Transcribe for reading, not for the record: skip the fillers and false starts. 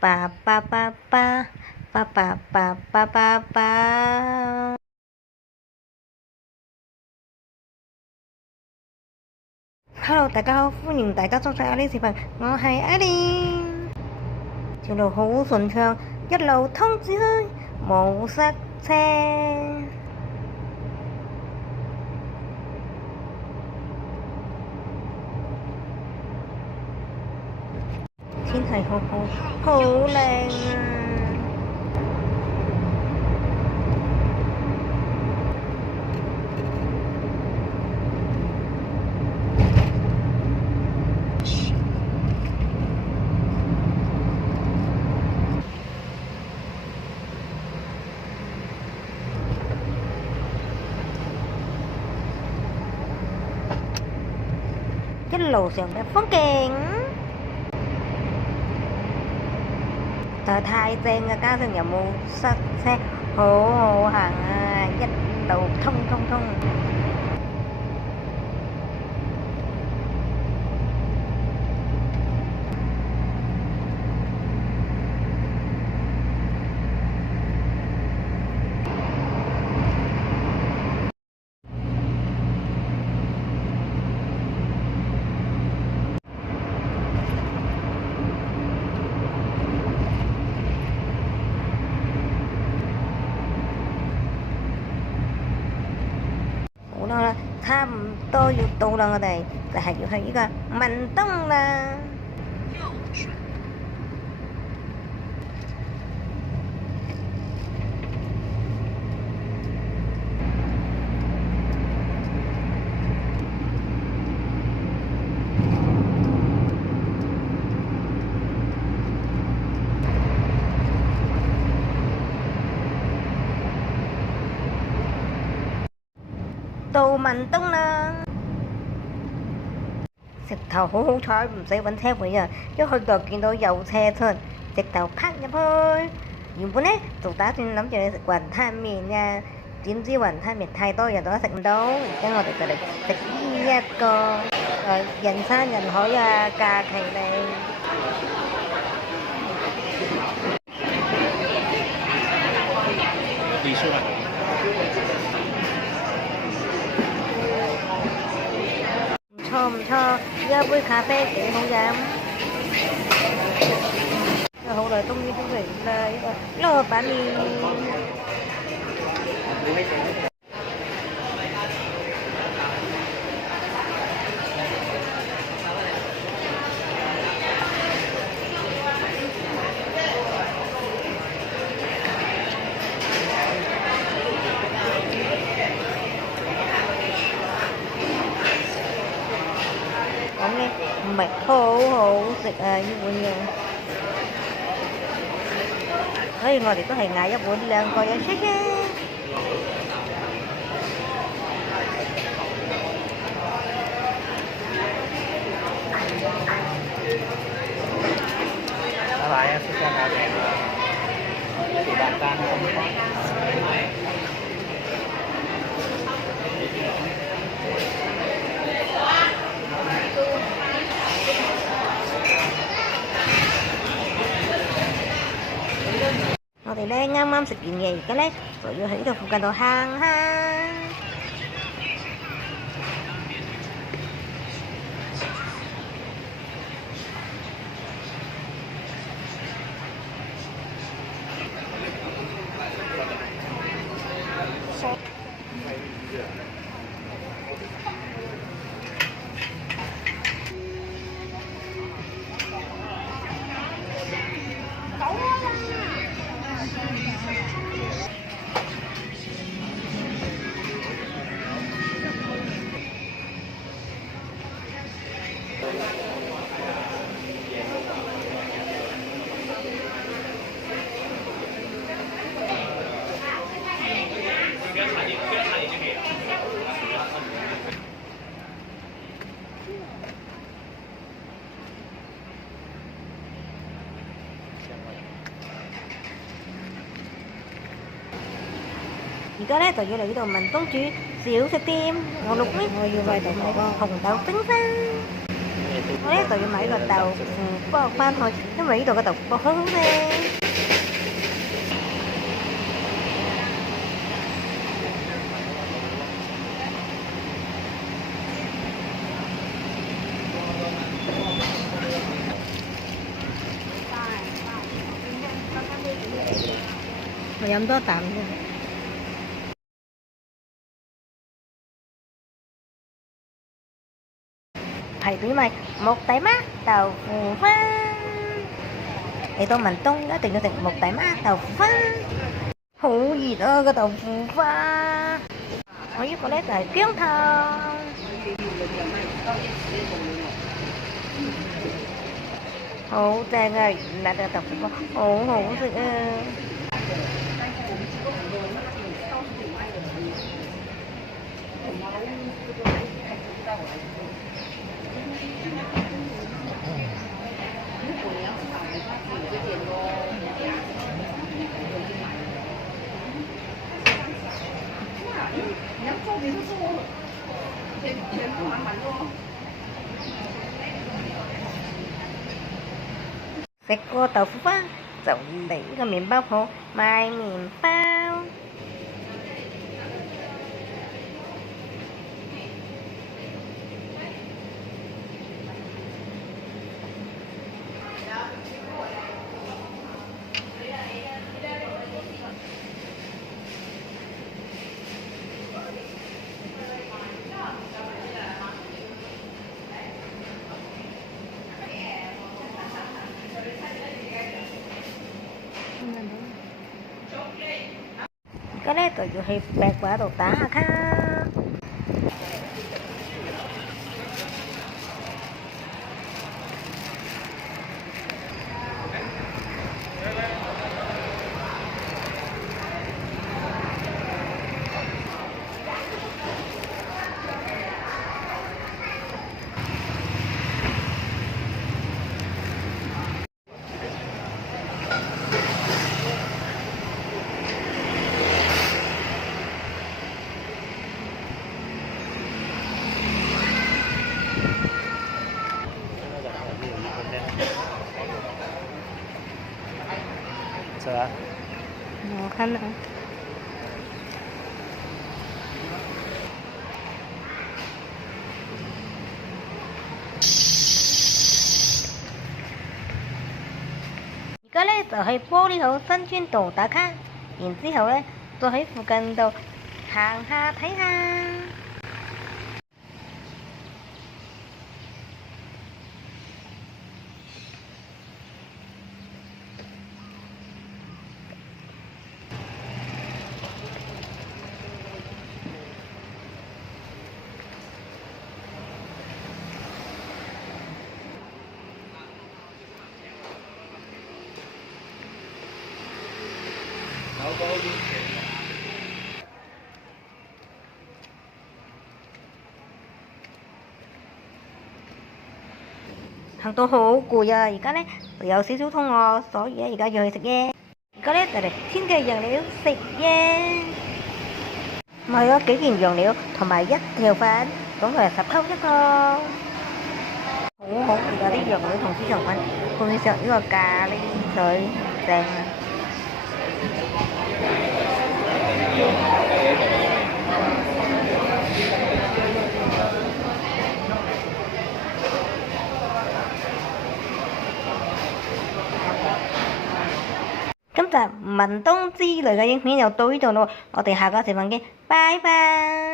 Ba ba ba ba ba ba ba ba ba ba. Hello，大家好，歡迎大家收睇阿 Lee 視頻，我係 Lee。條路好順暢，一路通至去，冇塞車。天氣好靚啊！一路上嘅風景就太正啦，加上又冇塞車，好好行啊！一路通。好啦，差唔多要到啦，我哋就係要去呢個文東啦。到文東啦，直頭好彩，唔使揾車位啊！一去到見到有車出，直頭泊入去。原本呢就打算諗住去食雲吞麵啊，點知雲吞麵太多人都食唔到，而家我哋就嚟食呢一個人山人海啊，假期嚟。唔錯，一杯咖啡幾好飲。好耐終於都嚟啦，呢個蘿蔔麵。講呢唔係好好食啊呢碗嘢，所以我哋都係嗌一碗兩個人 share。拜拜啊，食飯啊，時間單我哋咧啱啱食完嘢，而家咧就要喺呢度附近度行下。而家咧就要嚟呢度文東主小食店，我錄呢，我要買紅豆冰沙。我呢度要買個豆腐煲翻去，因為呢度嘅豆腐煲好好味。我飲多啖先。排隊買木底媽豆腐花，嚟到文東一定要食木底媽豆腐花，好熱啊個豆腐花！我呢個呢就係薑糖，好正啊！辣嘅豆腐花好好食啊！食過豆腐花就嚟呢個麵包鋪買麵包。而家呢就要去壁畫度打下卡。是吧？我看到。而家呢就喺玻璃口新村度打卡，然之後呢再喺附近度行下睇下。行到好攰啊！而家呢就有少少肚餓，所以而家要去食嘢。而家呢就嚟天記洋料食嘢，買咗幾件洋料同埋一條粉，總共係10溝一個。好好而家啲洋料同豬腸粉配上呢個咖喱水，正啊！今集文東之旅嘅影片又到呢度咯，我哋下個視頻見，拜拜。